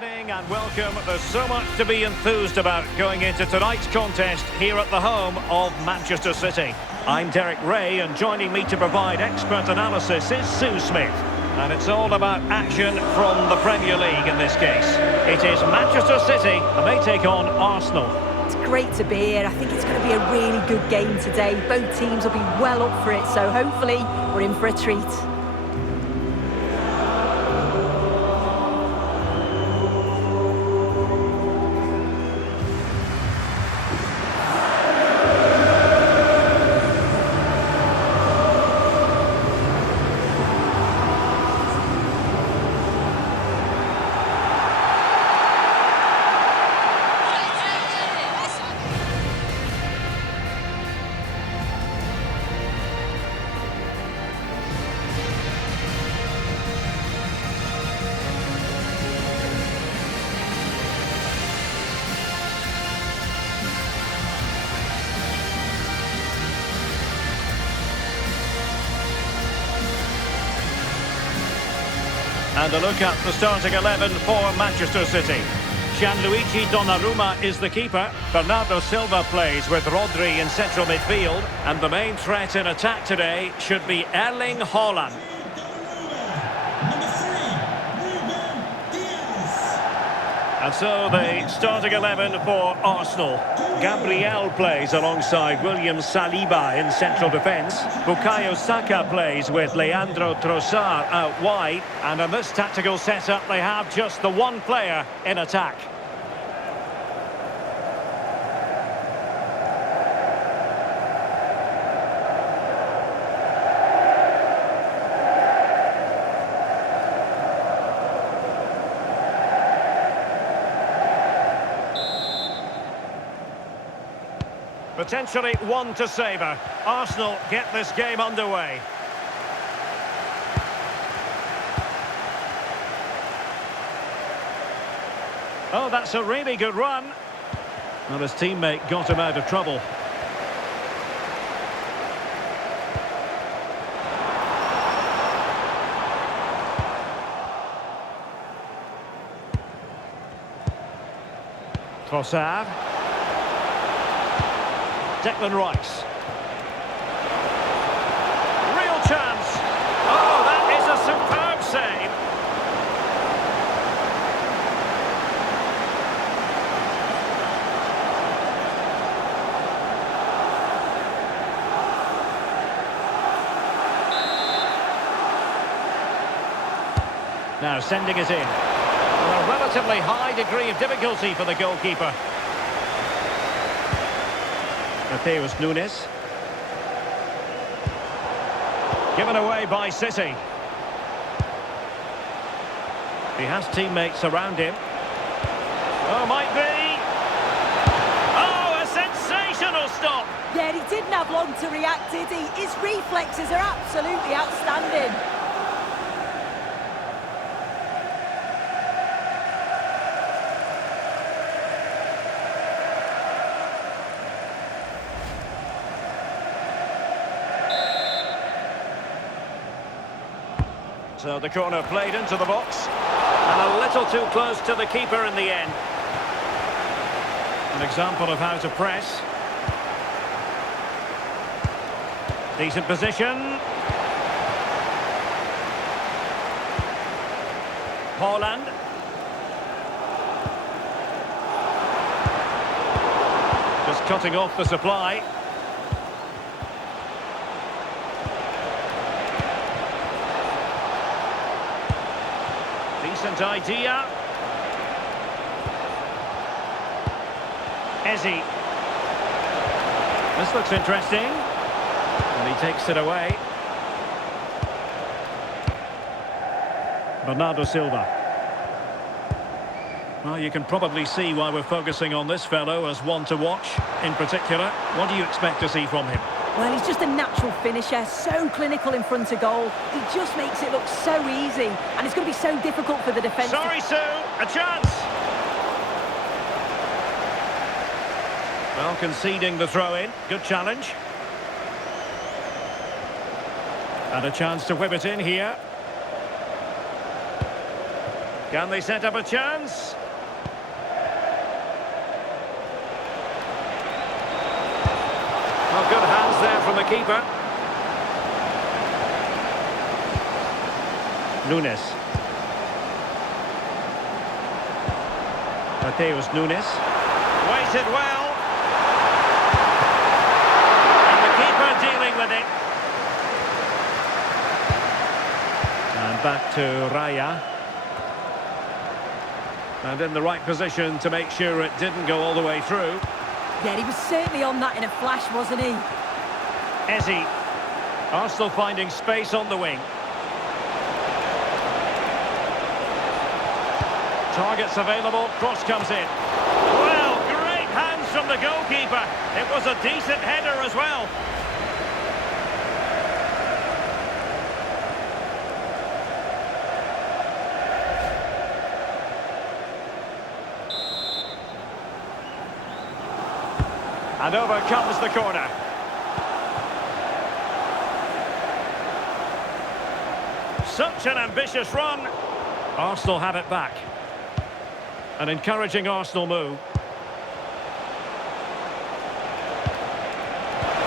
evening and welcome. There's so much to be enthused about going into tonight's contest here at the home of Manchester City. I'm Derek Ray, and joining me to provide expert analysis is Sue Smith. And it's all about action from the Premier League in this case. It is Manchester City, and they take on Arsenal. It's great to be here. I think it's going to be a really good game today. Both teams will be well up for it, so hopefully we're in for a treat. And a look at the starting 11 for Manchester City. Gianluigi Donnarumma is the keeper. Bernardo Silva plays with Rodri in central midfield. And the main threat in attack today should be Erling Haaland. And so the starting 11 for Arsenal. Gabriel plays alongside William Saliba in central defence. Bukayo Saka plays with Leandro Trossard out wide. And in this tactical setup, they have just the one player in attack. Potentially one to savour. Arsenal get this game underway. Oh, that's a really good run. Well, his teammate got him out of trouble. Trossard. Declan Rice. Real chance. Oh, that is a superb save. Now sending it in. A relatively high degree of difficulty for the goalkeeper. Mateus Nunes. Given away by City. He has teammates around him. Oh, might be. Oh, a sensational stop. Yeah, he didn't have long to react, did he? His reflexes are absolutely outstanding. So the corner played into the box. And a little too close to the keeper in the end. An example of how to press. Decent position. Haaland. Just cutting off the supply. Decent idea. Eze. This looks interesting. And he takes it away. Bernardo Silva. Well, you can probably see why we're focusing on this fellow as one to watch in particular. What do you expect to see from him? Well, he's just a natural finisher, so clinical in front of goal. He just makes it look so easy, and it's going to be so difficult for the defence. Sorry, Sue, a chance. Well, conceding the throw-in. Good challenge. And a chance to whip it in here. Can they set up a chance? Well, good hands there from the keeper. Nunes. Mateus Nunes. Waited well. And the keeper dealing with it. And back to Raya. And in the right position to make sure it didn't go all the way through. Yeah, he was certainly on that in a flash, wasn't he? Eze. Arsenal finding space on the wing. Targets available, cross comes in. Well, great hands from the goalkeeper. It was a decent header as well. And over comes the corner. Such an ambitious run. Arsenal have it back. An encouraging Arsenal move.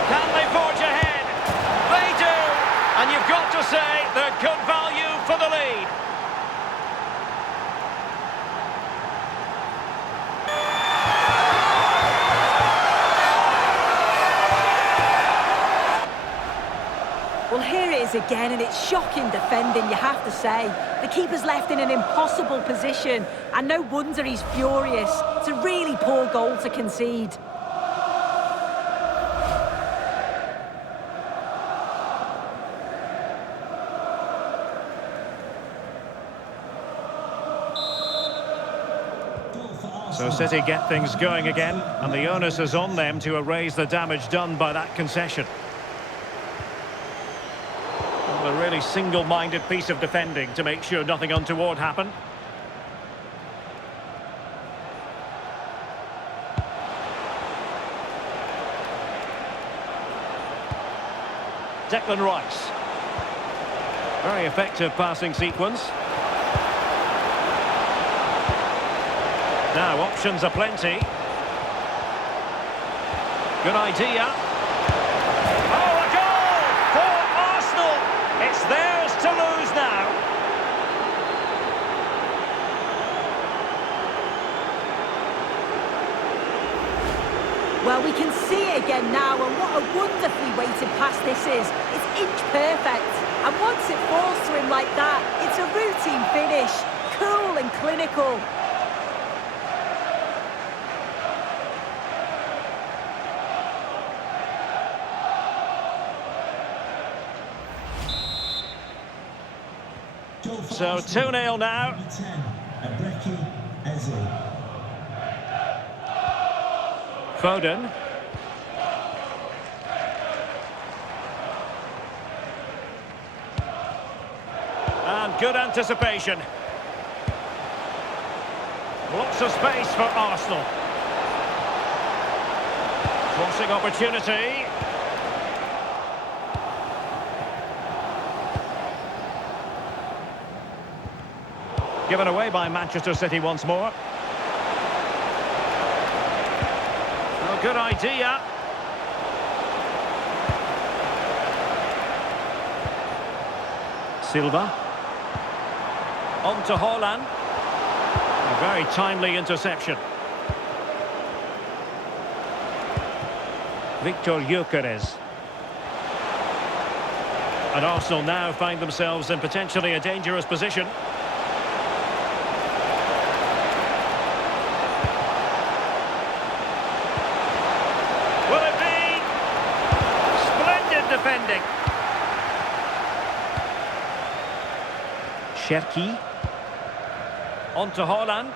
Can they forge ahead? They do! And you've got to say they're good value for the lead. Well, here it is again, and it's shocking defending, you have to say. The keeper's left in an impossible position, and no wonder he's furious. It's a really poor goal to concede. So City get things going again, and the onus is on them to erase the damage done by that concession. A really single-minded piece of defending to make sure nothing untoward happened. Declan Rice. Very effective passing sequence. Now options are plenty. Good idea. It's theirs to lose now. Well, we can see it again now, and what a wonderfully weighted pass this is. It's inch perfect. And once it falls to him like that, it's a routine finish. Cool and clinical. So 2-0 now. Foden. And good anticipation. Lots of space for Arsenal. Crossing opportunity. Given away by Manchester City once more. Oh, good idea. Silva. On to Haaland. A very timely interception. Victor Gyökeres. And Arsenal now find themselves in potentially a dangerous position. Defending. Cherki. On to Haaland.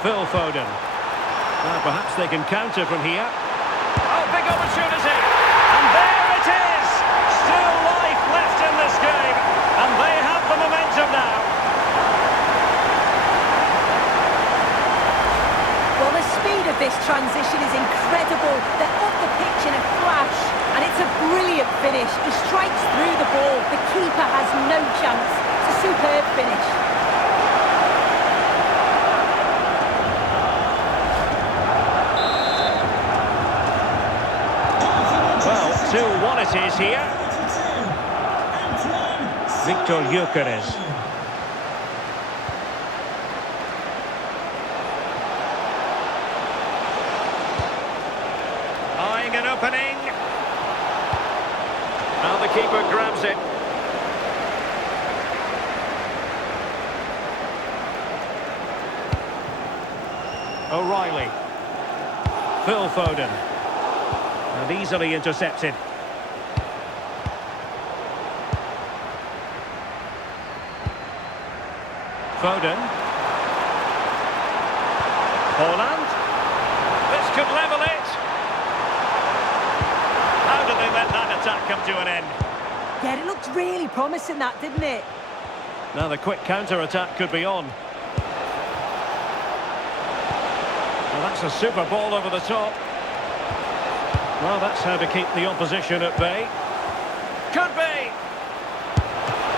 Phil Foden. Well, perhaps they can counter from here. Oh, big opportunity. And there it is. Still life left in this game. And they have the momentum now. Well, the speed of this transition is incredible. They're up the pitch in a flash. And it's a brilliant finish. He strikes through the ball. The keeper has no chance. It's a superb finish. possibilities here. Victor Gyökeres. Eyeing an opening. Now the keeper grabs it. O'Reilly. Phil Foden. And easily intercepted. Foden. Holland. This could level it. How did they let that attack come to an end? Yeah, it looked really promising, that, didn't it? Now the quick counter-attack could be on. Well, that's a super ball over the top. Well, that's how to keep the opposition at bay. Could be!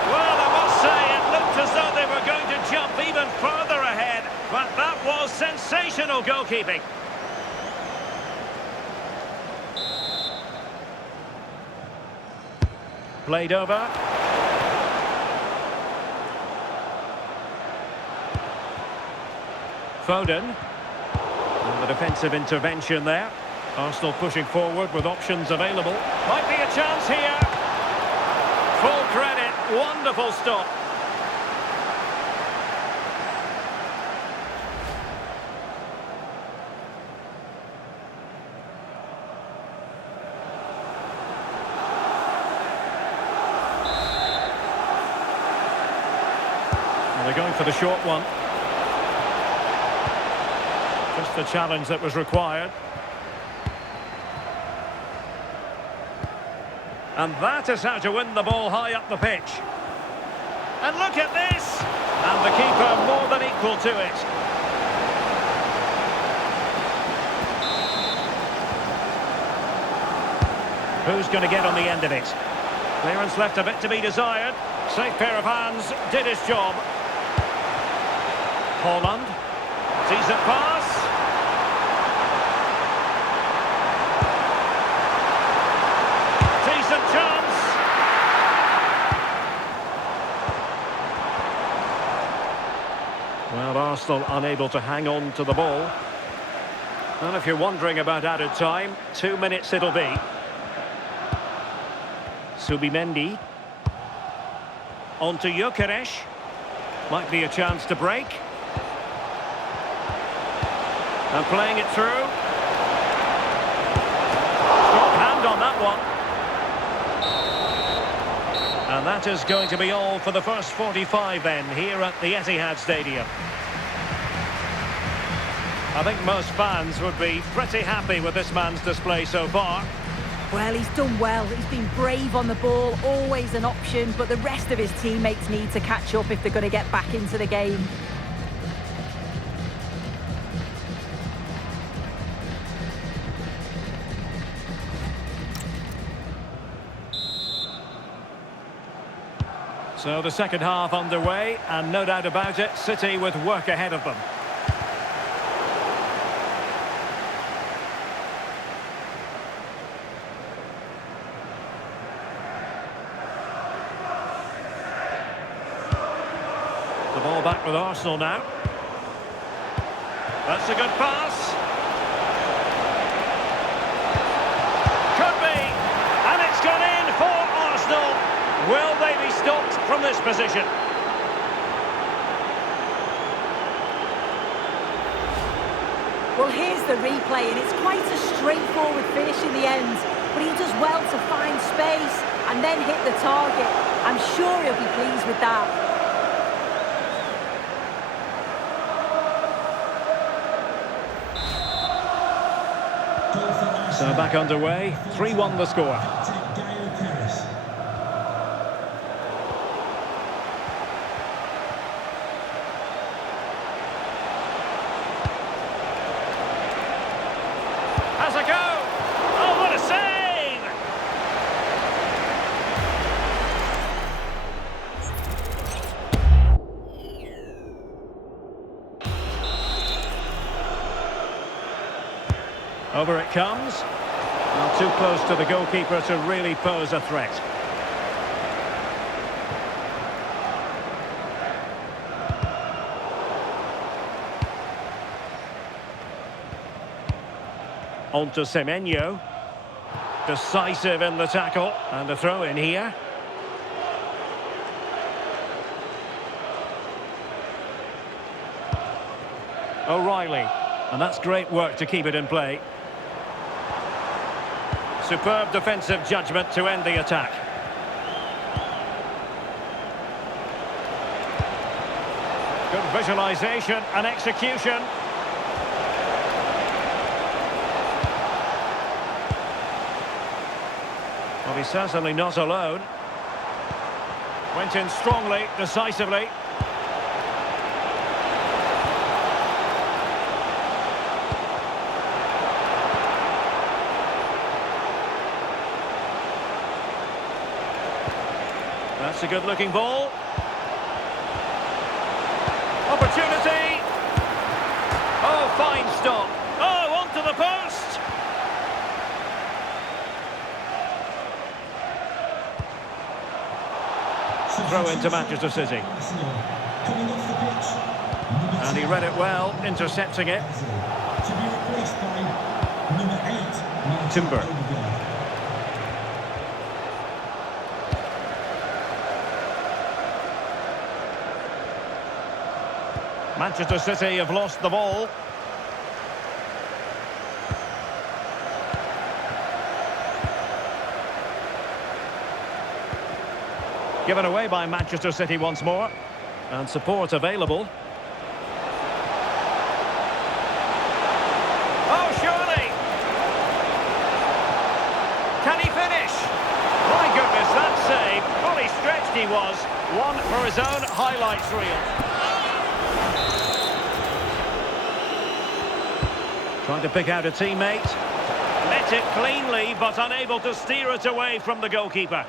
Well, I must say, it looked as though they were going to jump even further ahead. But that was sensational goalkeeping. Played over. Foden. And the defensive intervention there. Arsenal pushing forward with options available. Might be a chance here. Full credit. Wonderful stop. They're going for the short one. Just the challenge that was required. And that is how to win the ball high up the pitch. And look at this! And the keeper more than equal to it. Who's going to get on the end of it? Clearance left a bit to be desired. Safe pair of hands, did his job. Holland. Decent pass. Decent chance. Well, Arsenal unable to hang on to the ball. And if you're wondering about added time, 2 minutes it'll be. Subimendi. On to Gyökeres. Might be a chance to break. And playing it through. Strong hand on that one. And that is going to be all for the first 45 then, here at the Etihad Stadium. I think most fans would be pretty happy with this man's display so far. Well, he's done well. He's been brave on the ball, always an option, but the rest of his teammates need to catch up if they're going to get back into the game. So the second half underway, and no doubt about it, City with work ahead of them. The ball back with Arsenal now. That's a good pass. Could be, and it's gone in for Arsenal. Will they be stopped from this position? Well, here's the replay, and it's quite a straightforward finish in the end. But he does well to find space and then hit the target. I'm sure he'll be pleased with that. So back underway, 3-1 the score. Has a go! Oh, what a save! Over it comes. Not too close to the goalkeeper to really pose a threat. On to Semenyo. Decisive in the tackle. And a throw in here. O'Reilly. And that's great work to keep it in play. Superb defensive judgment to end the attack. Good visualisation and execution. Well, he's certainly not alone. Went in strongly, decisively. That's a good-looking ball. Opportunity. Oh, fine stop. Oh, onto the post. Throw into Manchester City. And he read it well, intercepting it. Timber. Manchester City have lost the ball. Given away by Manchester City once more. And support available. Oh, surely! Can he finish? My goodness, that save. Fully stretched he was. One for his own highlights reel. Trying to pick out a teammate. Met it cleanly, but unable to steer it away from the goalkeeper.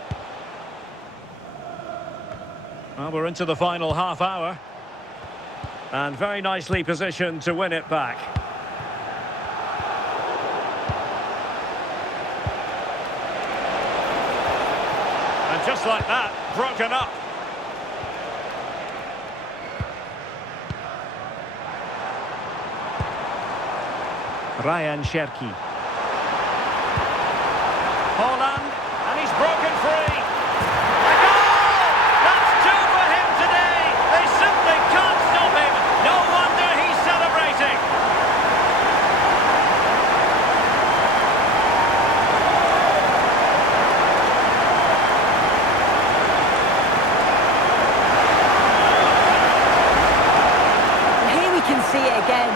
Well, we're into the final half hour. And very nicely positioned to win it back. And just like that, broken up. Ryan Cherki. Holland, and he's broken free. A goal! That's two for him today. They simply can't stop him. No wonder he's celebrating. Here we can see it again.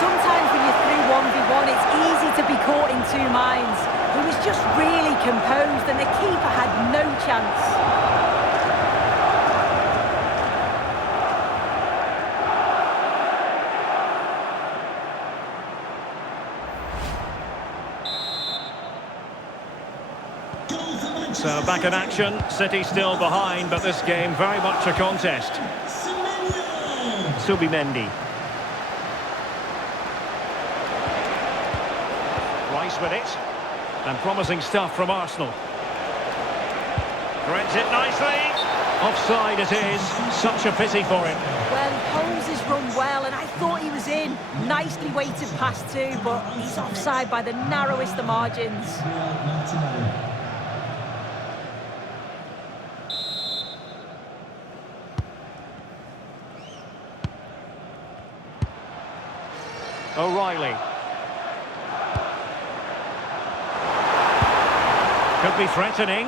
Sometimes when you're through 1v1, it's easy to be caught in two minds. He was just really composed and the keeper had no chance. So back in action, City still behind, but this game very much a contest. Subimendi. With it, and promising stuff from Arsenal. Threads it nicely. Offside it is. Such a pity for him. Well, he holds his run well, and I thought he was in. Nicely weighted pass too, but he's offside by the narrowest of margins. O'Reilly. Could be threatening.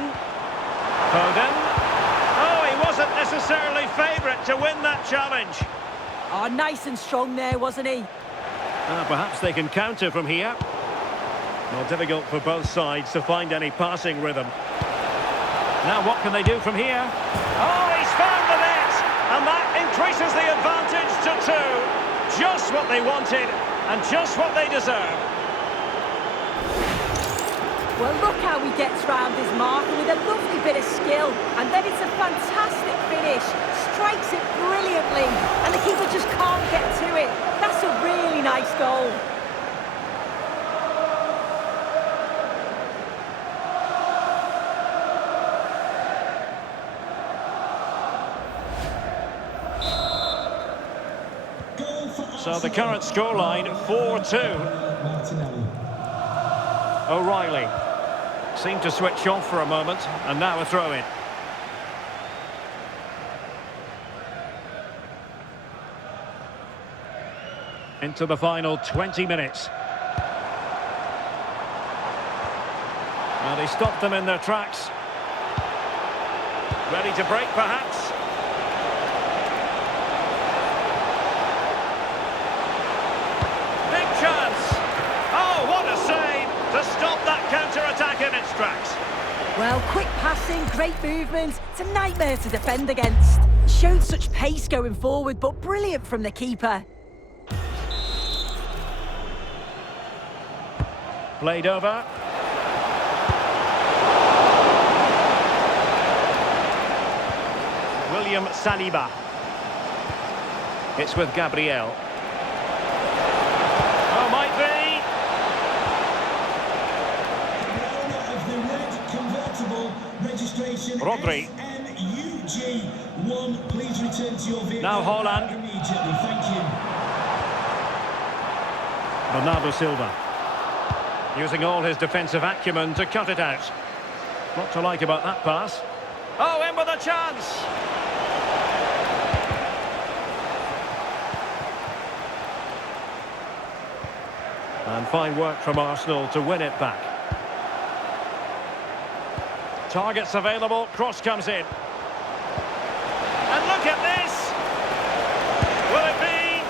Foden. Oh, he wasn't necessarily favourite to win that challenge. Oh, nice and strong there, wasn't he? Perhaps they can counter from here. Well, difficult for both sides to find any passing rhythm. Now, what can they do from here? Oh, he's found the net! And that increases the advantage to two. Just what they wanted, and just what they deserve. Well, look how he gets round his marker with a lovely bit of skill. And then it's a fantastic finish. Strikes it brilliantly. And the keeper just can't get to it. That's a really nice goal. So the current scoreline, 4-2. O'Reilly seemed to switch off for a moment, and now a throw-in. Into the final 20 minutes. Well, he stopped them in their tracks. Ready to break, perhaps. Big chance. Oh, what a save to stop that counter-attack in its tracks. Well, quick passing, great movement. It's a nightmare to defend against. Showed such pace going forward, but brilliant from the keeper. Played over. William Saliba. It's with Gabriel. Oh, might be. Rodri. Now Haaland. Bernardo Silva. Using all his defensive acumen to cut it out. What to like about that pass? Oh, in with a chance! And fine work from Arsenal to win it back. Targets available, cross comes in. And look at this! Will it be?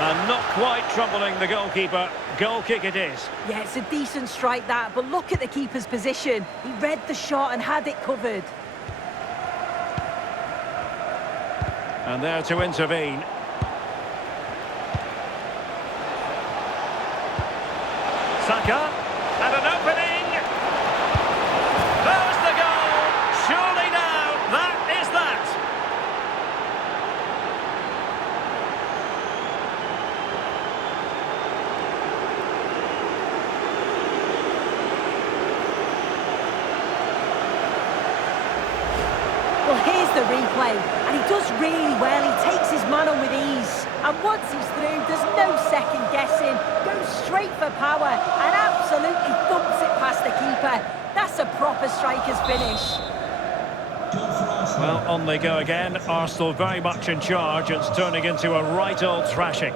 And not quite troubling the goalkeeper. Goal kick it is. Yeah, it's a decent strike that, but look at the keeper's position. He read the shot and had it covered. And there to intervene. Saka, and an opening. There's the goal. Surely now, that is that. Well, here's the replay, and he does really well. He takes his man on with ease. And once he's through, there's no second guessing. Goes straight for power and absolutely thumps it past the keeper. That's a proper striker's finish. Well, on they go again. Arsenal very much in charge. It's turning into a right old thrashing.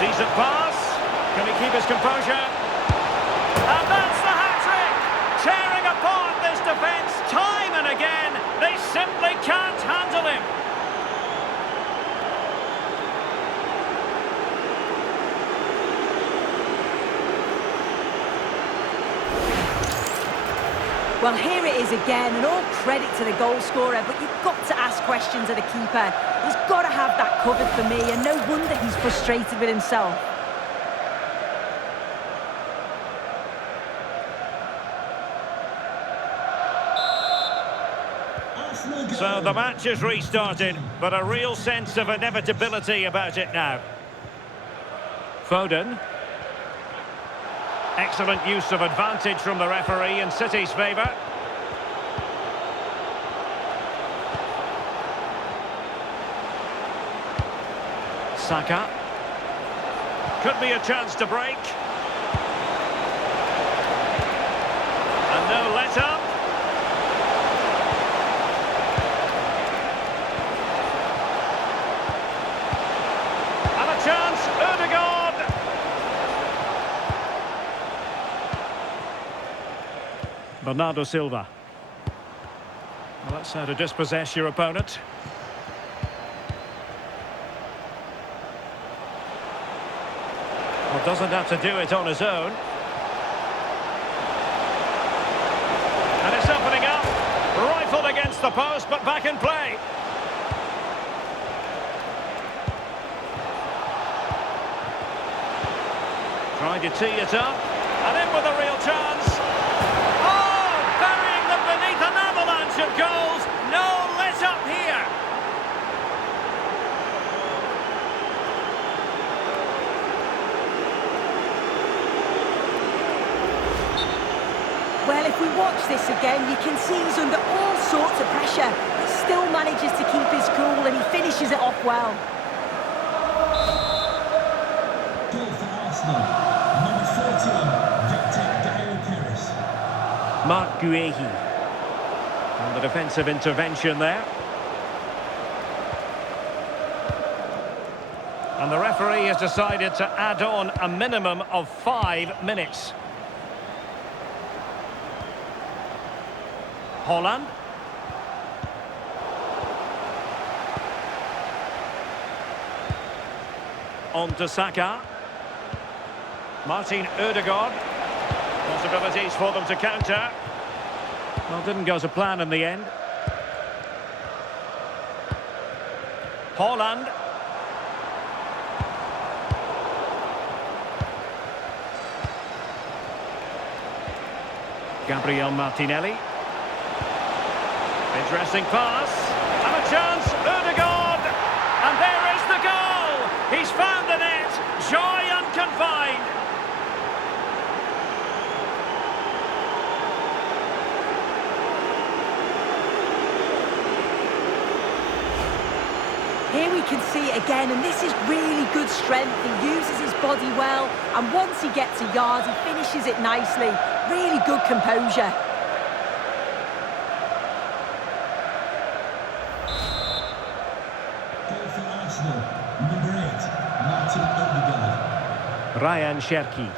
Decent pass. Can he keep his composure? And that's the hat-trick! Tearing apart this defence time and again. They simply can't handle him. Well, here it is again, and all credit to the goal scorer, but you've got to ask questions of the keeper. He's got to have that covered for me, and no wonder he's frustrated with himself. So the match is restarted, but a real sense of inevitability about it now. Foden. Excellent use of advantage from the referee in City's favour. Saka. Could be a chance to break. And no let-up. And a chance, Ødegaard. Bernardo Silva. Well, that's how to dispossess your opponent. Well, doesn't have to do it on his own. And it's opening up. Rifled against the post, but back in play. Trying to tee it up. And in with a real chance. Oh, burying them beneath an avalanche of goals. No let up here. Well, if we watch this again, you can see he's under all sorts of pressure. He still manages to keep his cool and he finishes it off well. Goal for Arsenal. Number 14, Victor. Marc Guehi. And the defensive intervention there. And the referee has decided to add on a minimum of 5 minutes. Holland. On to Saka. Martin Ødegaard. Possibilities for them to counter. Well, didn't go to plan in the end. Holland. Gabriel Martinelli. Interesting pass. And a chance. Ødegaard. And there is the goal. He's found the net. Joy unconfined. Here we can see it again, and this is really good strength. He uses his body well, and once he gets a yard, he finishes it nicely. Really good composure. Goal for Arsenal. Number 8, Martin Ødegaard. Ryan Cherki.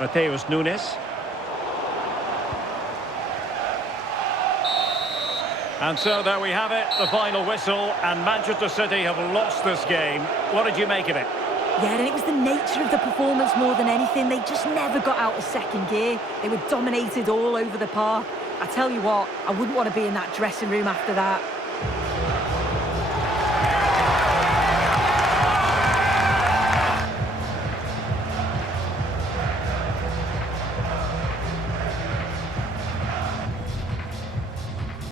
Mateus Nunes. And so there we have it, the final whistle, and Manchester City have lost this game. What did you make of it? Yeah, and it was the nature of the performance more than anything. They just never got out of second gear. They were dominated all over the park. I tell you what, I wouldn't want to be in that dressing room after that.